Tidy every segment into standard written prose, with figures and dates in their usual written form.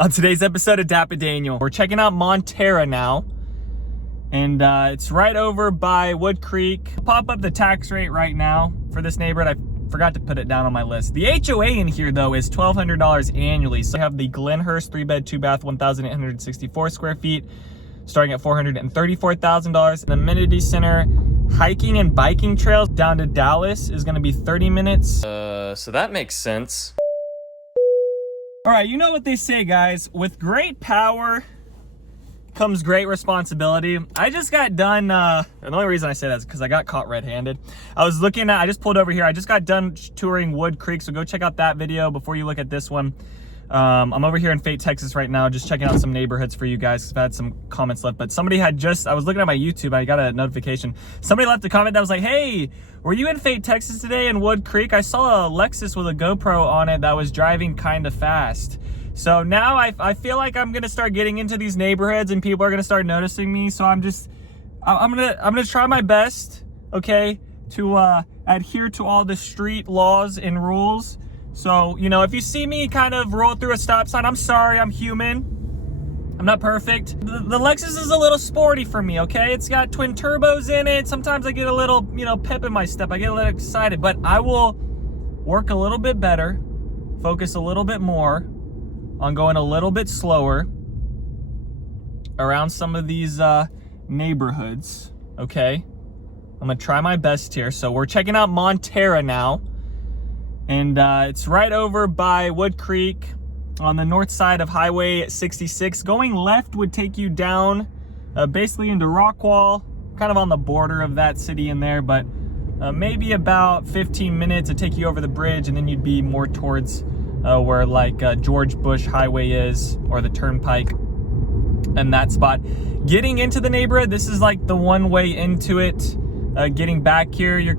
On today's episode of DAPA.DANIEL, we're checking out Monterra now, and it's right over by Wood Creek. I'll pop up the tax rate right now for this neighborhood. I forgot to put it down on my list. The HOA in here though is $1,200 annually. So I have the Glenhurst 3-bed, 2-bath, 1,864 square feet, starting at $434,000. An amenity center, hiking and biking trails down to Dallas is gonna be 30 minutes. So that makes sense. All right, you know what they say, guys. With great power comes great responsibility. I just got done, the only reason I say that is because I got caught red-handed. I just pulled over here. I just got done touring Wood Creek, so go check out that video before you look at this one. I'm over here in Fate, Texas right now, just checking out some neighborhoods for you guys, because I've had some comments left. But somebody had I was looking at my YouTube, I got a notification. Somebody left a comment that was like, hey, were you in Fate, Texas today in Wood Creek? I saw a Lexus with a GoPro on it that was driving kind of fast. So now I feel like I'm gonna start getting into these neighborhoods and people are gonna start noticing me. So I'm gonna try my best, okay, to adhere to all the street laws and rules. So, you know, if you see me kind of roll through a stop sign, I'm sorry, I'm human. I'm not perfect. The Lexus is a little sporty for me, okay? It's got twin turbos in it. Sometimes I get a little, you know, pep in my step. I get a little excited, but I will work a little bit better, focus a little bit more on going a little bit slower around some of these neighborhoods, okay? I'm gonna try my best here. So we're checking out Monterra now. And it's right over by Wood Creek on the north side of Highway 66. Going left would take you down basically into Rockwall, kind of on the border of that city in there, but maybe about 15 minutes to take you over the bridge, and then you'd be more towards where like George Bush Highway is, or the Turnpike, and that spot. Getting into the neighborhood, this is like the one way into it. Getting back here, you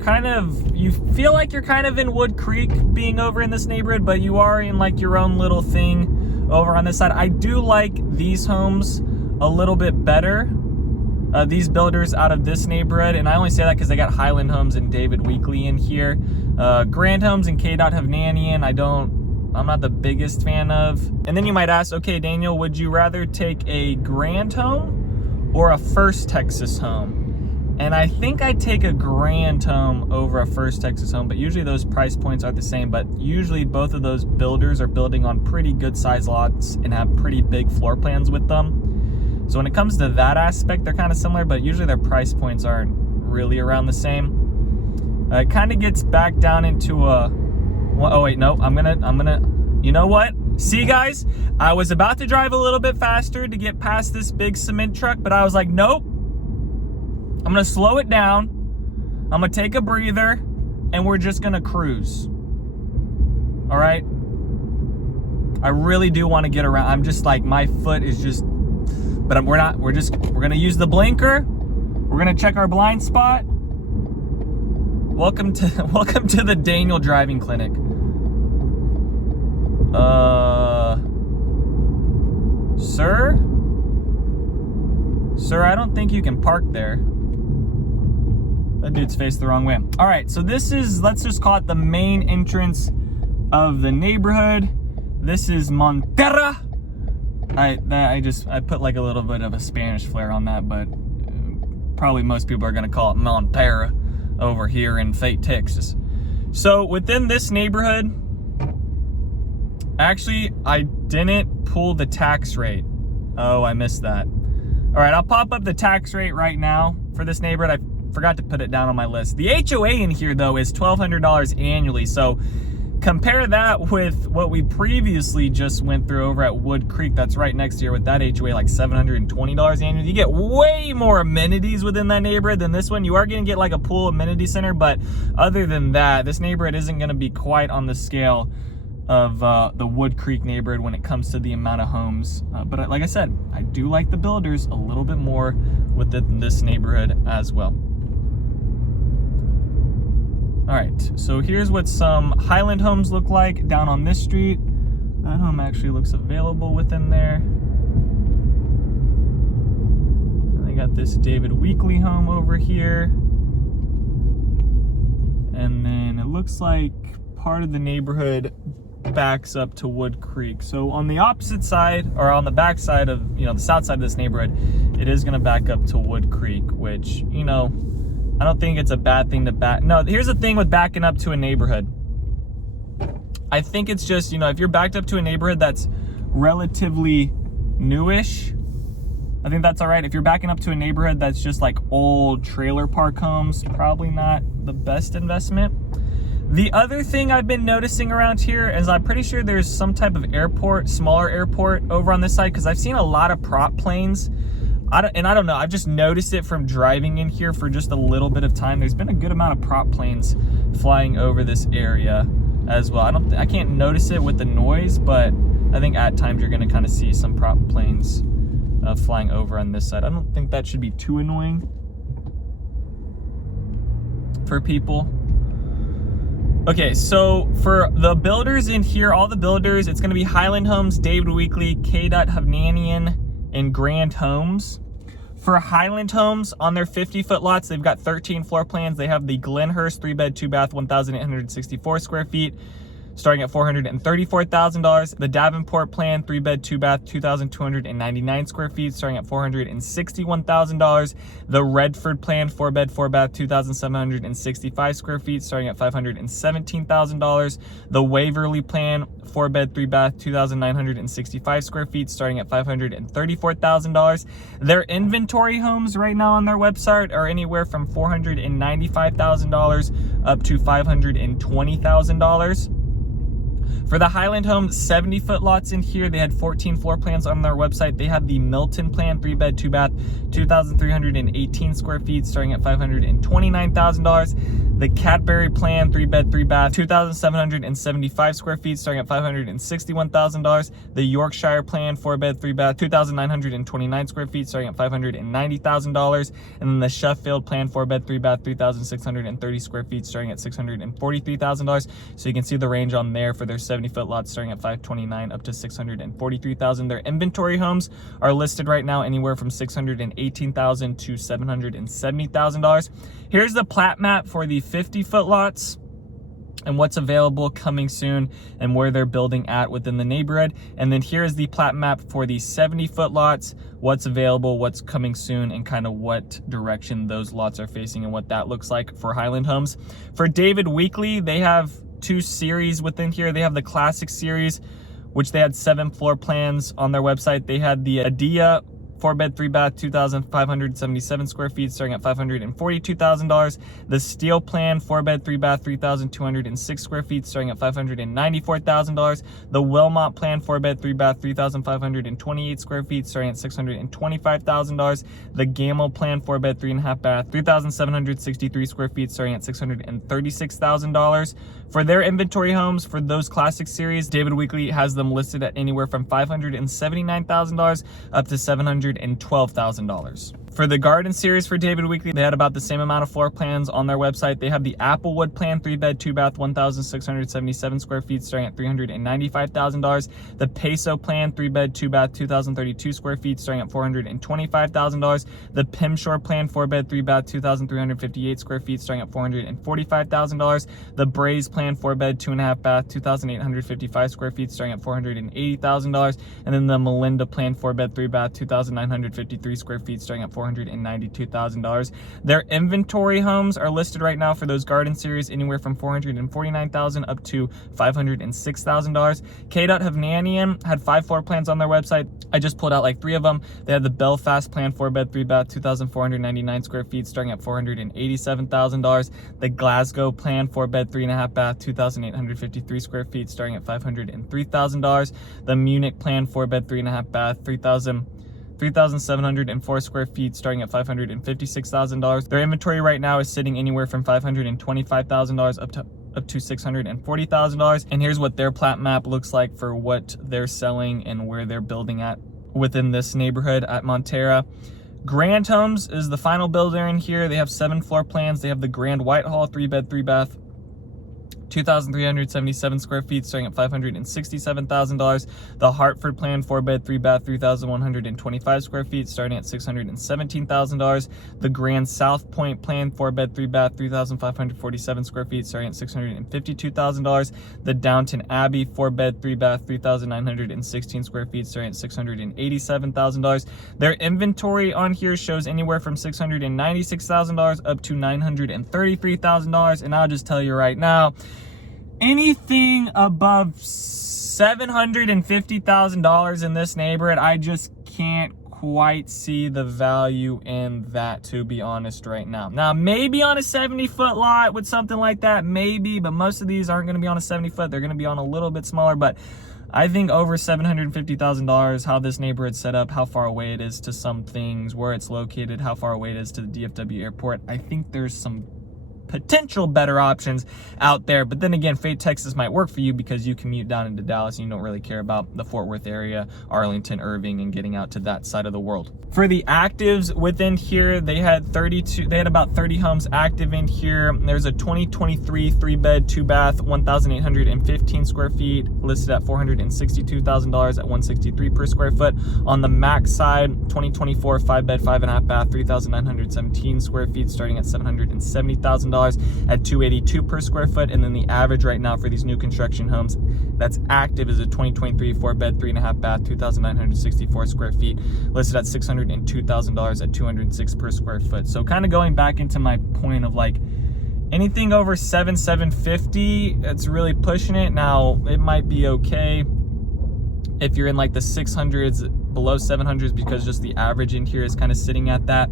feel like you're kind of in Wood Creek being over in this neighborhood, but you are in like your own little thing over on this side. I do like these homes a little bit better, these builders out of this neighborhood, and I only say that because they got Highland Homes and David Weekley in here. Grand Homes and k.hov I'm not the biggest fan of. And then you might ask, okay, Daniel, would you rather take a Grand Home or a First Texas home? And I think I'd take a Grand Home over a First Texas home, but usually those price points are the same. But usually both of those builders are building on pretty good size lots and have pretty big floor plans with them. So when it comes to that aspect, they're kind of similar, but usually their price points aren't really around the same. It kind of gets back down into a, oh wait, no, I'm gonna, you know what? See guys, I was about to drive a little bit faster to get past this big cement truck, but I was like, nope. I'm gonna slow it down, I'm gonna take a breather, and we're just gonna cruise. All right? I really do wanna get around. I'm just like, my foot is just, but we're gonna use the blinker. We're gonna check our blind spot. Welcome to the Daniel Driving Clinic. Sir, I don't think you can park there. That dude's faced the wrong way. All right, so this is, let's just call it the main entrance of the neighborhood. This is Monterra. I put like a little bit of a Spanish flair on that, but probably most people are gonna call it Monterra over here in Fate, Texas. So within this neighborhood, actually, I didn't pull the tax rate. Oh, I missed that. All right, I'll pop up the tax rate right now for this neighborhood. I forgot to put it down on my list. The HOA in here though is $1,200 annually. So compare that with what we previously just went through over at Wood Creek. That's right next year with that HOA, like $720 annually. You get way more amenities within that neighborhood than this one. You are gonna get like a pool amenity center, but other than that, this neighborhood isn't gonna be quite on the scale of the Wood Creek neighborhood when it comes to the amount of homes. But like I said, I do like the builders a little bit more within this neighborhood as well. All right, so here's what some Highland homes look like down on this street. That home actually looks available within there. And they got this David Weekley home over here. And then it looks like part of the neighborhood backs up to Wood Creek. So on the opposite side, or on the back side of, the south side of this neighborhood, it is gonna back up to Wood Creek, which, I don't think it's a bad thing to back. No, here's the thing with backing up to a neighborhood. I think it's just, if you're backed up to a neighborhood that's relatively newish, I think that's all right. If you're backing up to a neighborhood that's just like old trailer park homes, probably not the best investment. The other thing I've been noticing around here is I'm pretty sure there's some type of airport, smaller airport over on this side, because I've seen a lot of prop planes. I don't know, I've just noticed it from driving in here for just a little bit of time. There's been a good amount of prop planes flying over this area as well. I can't notice it with the noise, but I think at times you're gonna kind of see some prop planes flying over on this side. I don't think that should be too annoying for people. Okay, so for the builders in here, all the builders, it's going to be Highland Homes, David Weekley, k.hov, and Grand Homes. For Highland Homes, on their 50-foot lots, they've got 13 floor plans. They have the Glenhurst 3-bed, 2-bath, 1,864 square feet, starting at $434,000. The Davenport plan, 3-bed, 2-bath, 2,299 square feet, starting at $461,000. The Redford plan, 4-bed, 4-bath, 2,765 square feet, starting at $517,000. The Waverly plan, 4-bed, 3-bath, 2,965 square feet, starting at $534,000. Their inventory homes right now on their website are anywhere from $495,000 up to $520,000. For the Highland Home 70-foot lots in here, they had 14 floor plans on their website. They have the Milton plan, 3-bed, 2-bath, 2,318 square feet, starting at $529,000. The Cadbury plan, 3-bed, 3-bath, 2,775 square feet, starting at $561,000. The Yorkshire plan, 4-bed, 3-bath, 2,929 square feet, starting at $590,000. And then the Sheffield plan, 4-bed, 3-bath, 3,630 square feet, starting at $643,000. So you can see the range on there for their 70-foot lots, starting at $529,000 up to $643,000. Their inventory homes are listed right now anywhere from $618,000 to $770,000. Here's the plat map for the 50-foot lots and what's available coming soon and where they're building at within the neighborhood. And then here's the plat map for the 70-foot lots, what's available, what's coming soon, and kind of what direction those lots are facing and what that looks like for Highland Homes. For David Weekley, they have two series within here. They have the Classic series, which they had 7 floor plans on their website. They had the Adia 4-bed, 3-bath, 2,577 square feet, starting at $542,000. The Steel plan, 4-bed, 3-bath, 3,206 square feet, starting at $594,000. The Wilmot plan, 4-bed, 3-bath, 3,528 square feet, starting at $625,000. The Gamel plan, 4-bed, 3.5-bath, 3,763 square feet, starting at $636,000. For their inventory homes, for those Classic series, David Weekley has them listed at anywhere from $579,000 up to $712,000. For the Garden series for David Weekley, they had about the same amount of floor plans on their website. They have the Applewood plan, 3-bed, 2-bath, 1,677 square feet, starting at $395,000. The Peso plan, 3-bed, 2-bath, 2,032 square feet, starting at $425,000. The Pimshore plan, 4-bed, 3-bath, 2,358 square feet, starting at $445,000. The Braze plan, 4-bed, 2.5-bath, 2,855 square feet, starting at $480,000. And then the Melinda plan, 4-bed, 3-bath, 2,953 square feet, starting at $492,000. Their inventory homes are listed right now for those Garden series anywhere from $449,000 up to $506,000. k.hov had 5 floor plans on their website. I just pulled out like 3 of them. They had the Belfast plan, 4-bed, 3-bath, 2,499 square feet, starting at $487,000. The Glasgow plan, 4-bed, 3.5-bath, 2,853 square feet, starting at $503,000. The Munich plan, 4-bed, 3.5-bath, 3,704 square feet, starting at $556,000. Their inventory right now is sitting anywhere from $525,000 up to $640,000. And here's what their plat map looks like for what they're selling and where they're building at within this neighborhood at Monterra. Grand Homes is the final builder in here. They have 7 floor plans. They have the Grand Whitehall 3-bed, 3-bath, 2,377 square feet, starting at $567,000. The Hartford plan, 4-bed, 3-bath, 3,125 square feet, starting at $617,000. The Grand South Point plan, 4-bed, 3-bath, 3,547 square feet, starting at $652,000. The Downton Abbey, 4-bed, 3-bath, 3,916 square feet, starting at $687,000. Their inventory on here shows anywhere from $696,000 up to $933,000, and I'll just tell you right now, anything above $750,000 in this neighborhood, I just can't quite see the value in that, to be honest, right now. Now, maybe on a 70-foot lot with something like that, maybe, but most of these aren't going to be on a 70-foot. They're going to be on a little bit smaller, but I think over $750,000, how this neighborhood's set up, how far away it is to some things, where it's located, how far away it is to the DFW airport, I think there's some potential better options out there. But then again, Fate, Texas might work for you because you commute down into Dallas and you don't really care about the Fort Worth area, Arlington, Irving, and getting out to that side of the world. For the actives within here, they had about 30 homes active in here. There's a 2023 3-bed, 2-bath, 1,815 square feet, listed at $462,000 at $163 per square foot. On the max side, 2024 5-bed, 5.5-bath, 3,917 square feet, starting at $770,000 at $282 per square foot. And then the average right now for these new construction homes that's active is a 2023 4-bed, 3.5-bath, 2,964 square feet, listed at $602,000 at $206 per square foot. So kind of going back into my point of like anything over $750, it's really pushing it. Now it might be okay if you're in like the 600s, below 700s, because just the average in here is kind of sitting at that.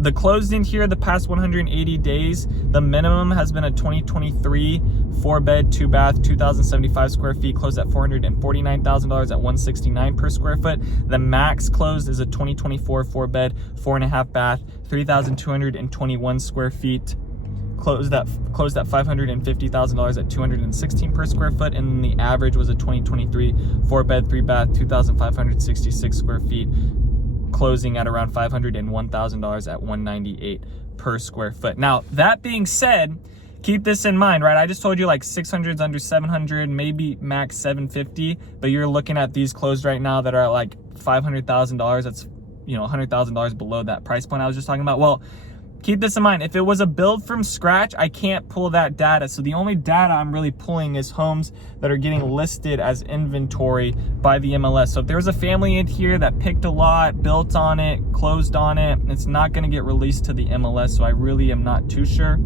The closed in here the past 180 days, the minimum has been a 2023 4-bed, 2-bath, 2,075 square feet, closed at $449,000 at $169 per square foot. The max closed is a 2024 4-bed, 4.5-bath, 3,221 square feet, closed at $550,000 at $216 per square foot. And then the average was a 2023 4-bed, 3-bath, 2,566 square feet, closing at around $501,000 at $198 per square foot. Now, that being said, keep this in mind, right? I just told you like 600s under 700, maybe max 750, but you're looking at these closed right now that are at like $500,000. That's, you know, $100,000 below that price point I was just talking about. Well, keep this in mind. If it was a build from scratch, I can't pull that data. So the only data I'm really pulling is homes that are getting listed as inventory by the MLS. So if there was a family in here that picked a lot, built on it, closed on it, it's not going to get released to the MLS. So I really am not too sure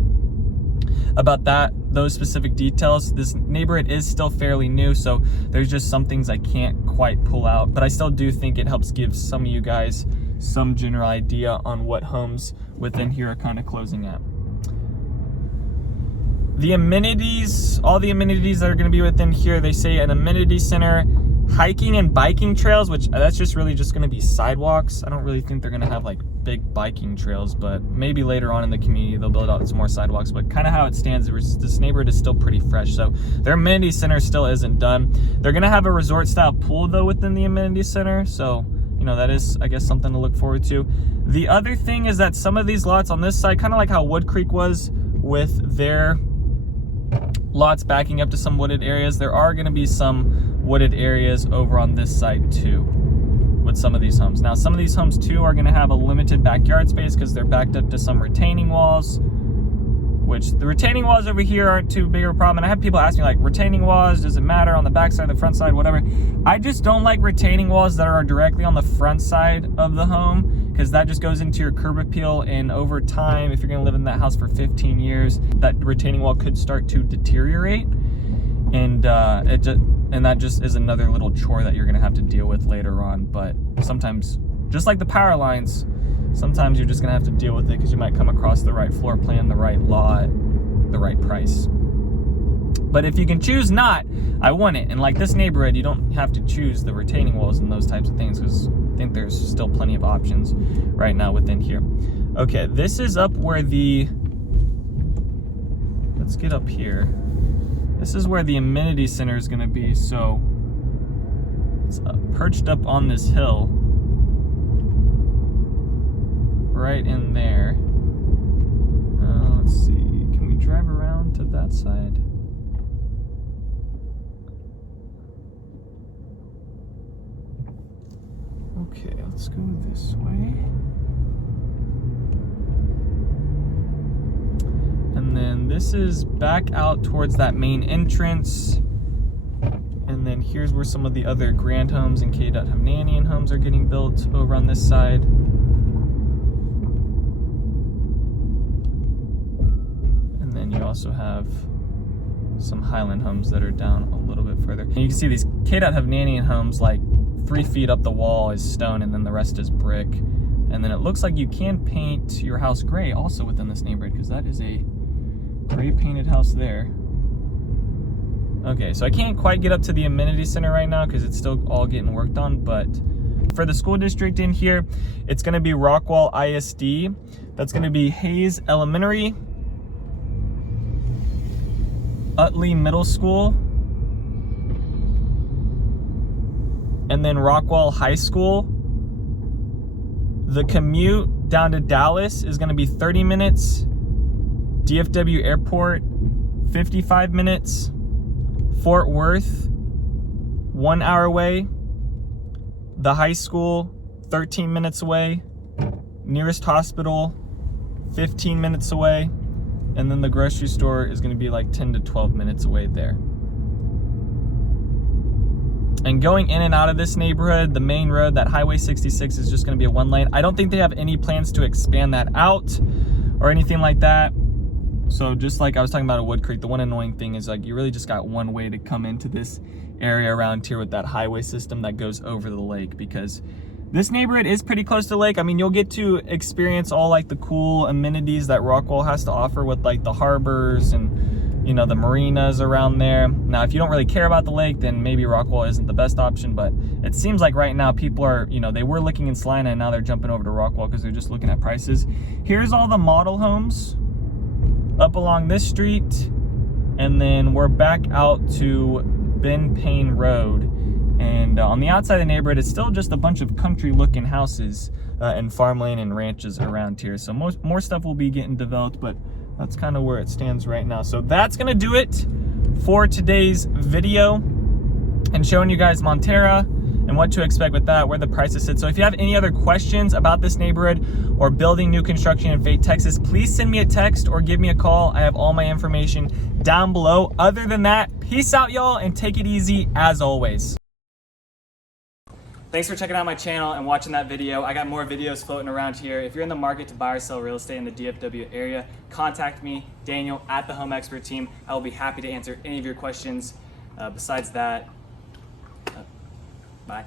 about those specific details. This neighborhood is still fairly new, so there's just some things I can't quite pull out, but I still do think it helps give some of you guys some general idea on what homes within here are kind of closing at. The amenities, all the amenities that are going to be within here, they say an amenity center, hiking and biking trails, which that's just really just going to be sidewalks. I don't really think they're going to have like big biking trails, but maybe later on in the community they'll build out some more sidewalks. But kind of how it stands, this neighborhood is still pretty fresh, so their amenity center still isn't done. They're going to have a resort style pool though within the amenity center, so you know, that is, I guess, something to look forward to. The other thing is that some of these lots on this side, kind of like how Wood Creek was with their lots backing up to some wooded areas, there are going to be some wooded areas over on this side too with some of these homes. Now, some of these homes too are going to have a limited backyard space because they're backed up to some retaining walls, which the retaining walls over here aren't too big of a problem. And I have people ask me like, retaining walls, does it matter on the back side, the front side, whatever. I just don't like retaining walls that are directly on the front side of the home, because that just goes into your curb appeal, and over time, if you're gonna live in that house for 15 years, that retaining wall could start to deteriorate. And that just is another little chore that you're gonna have to deal with later on. But sometimes, just like the power lines, sometimes you're just gonna have to deal with it because you might come across the right floor plan, the right lot, the right price. But if you can choose not, I want it. And like this neighborhood, you don't have to choose the retaining walls and those types of things, because I think there's still plenty of options right now within here. Okay, this is up where let's get up here. This is where the amenity center is gonna be. So it's perched up on this hill, right in there. Let's see, can we drive around to that side? Okay, let's go this way. And then this is back out towards that main entrance. And then here's where some of the other grand homes and k.hov homes are getting built over on this side. And then you also have some Highland homes that are down a little bit further. And you can see these k.hov homes, like 3 feet up the wall is stone and then the rest is brick. And then it looks like you can paint your house gray also within this neighborhood, because that is a gray painted house there. Okay, so I can't quite get up to the amenity center right now because it's still all getting worked on, but for the school district in here, it's gonna be Rockwall ISD. That's gonna be Hayes Elementary, Utley Middle School, and then Rockwall High School. The commute down to Dallas is gonna be 30 minutes. DFW Airport, 55 minutes. Fort Worth, 1 hour away. The high school, 13 minutes away. Nearest hospital, 15 minutes away. And then the grocery store is gonna be like 10 to 12 minutes away there. And going in and out of this neighborhood, the main road, that Highway 66, is just gonna be a 1 lane. I don't think they have any plans to expand that out or anything like that. So just like I was talking about at Wood Creek, the one annoying thing is like you really just got one way to come into this area around here with that highway system that goes over the lake, because this neighborhood is pretty close to the lake. I mean, you'll get to experience all like the cool amenities that Rockwall has to offer with like the harbors and, you know, the marinas around there. Now, if you don't really care about the lake, then maybe Rockwall isn't the best option, but it seems like right now people are, you know, they were looking in Salina and now they're jumping over to Rockwall because they're just looking at prices. Here's all the model homes up along this street, and then we're back out to Ben Payne Road. And on the outside of the neighborhood, it's still just a bunch of country looking houses and farmland and ranches around here. So more stuff will be getting developed, but that's kind of where it stands right now. So that's gonna do it for today's video and showing you guys Monterra and what to expect with that, where the prices sit. So if you have any other questions about this neighborhood or building new construction in Fayette, Texas, please send me a text or give me a call. I have all my information down below. Other than that, peace out, y'all, and take it easy as always. Thanks for checking out my channel and watching that video. I got more videos floating around here. If you're in the market to buy or sell real estate in the DFW area, contact me, Daniel, at the Home Expert Team. I will be happy to answer any of your questions. Besides that, bye.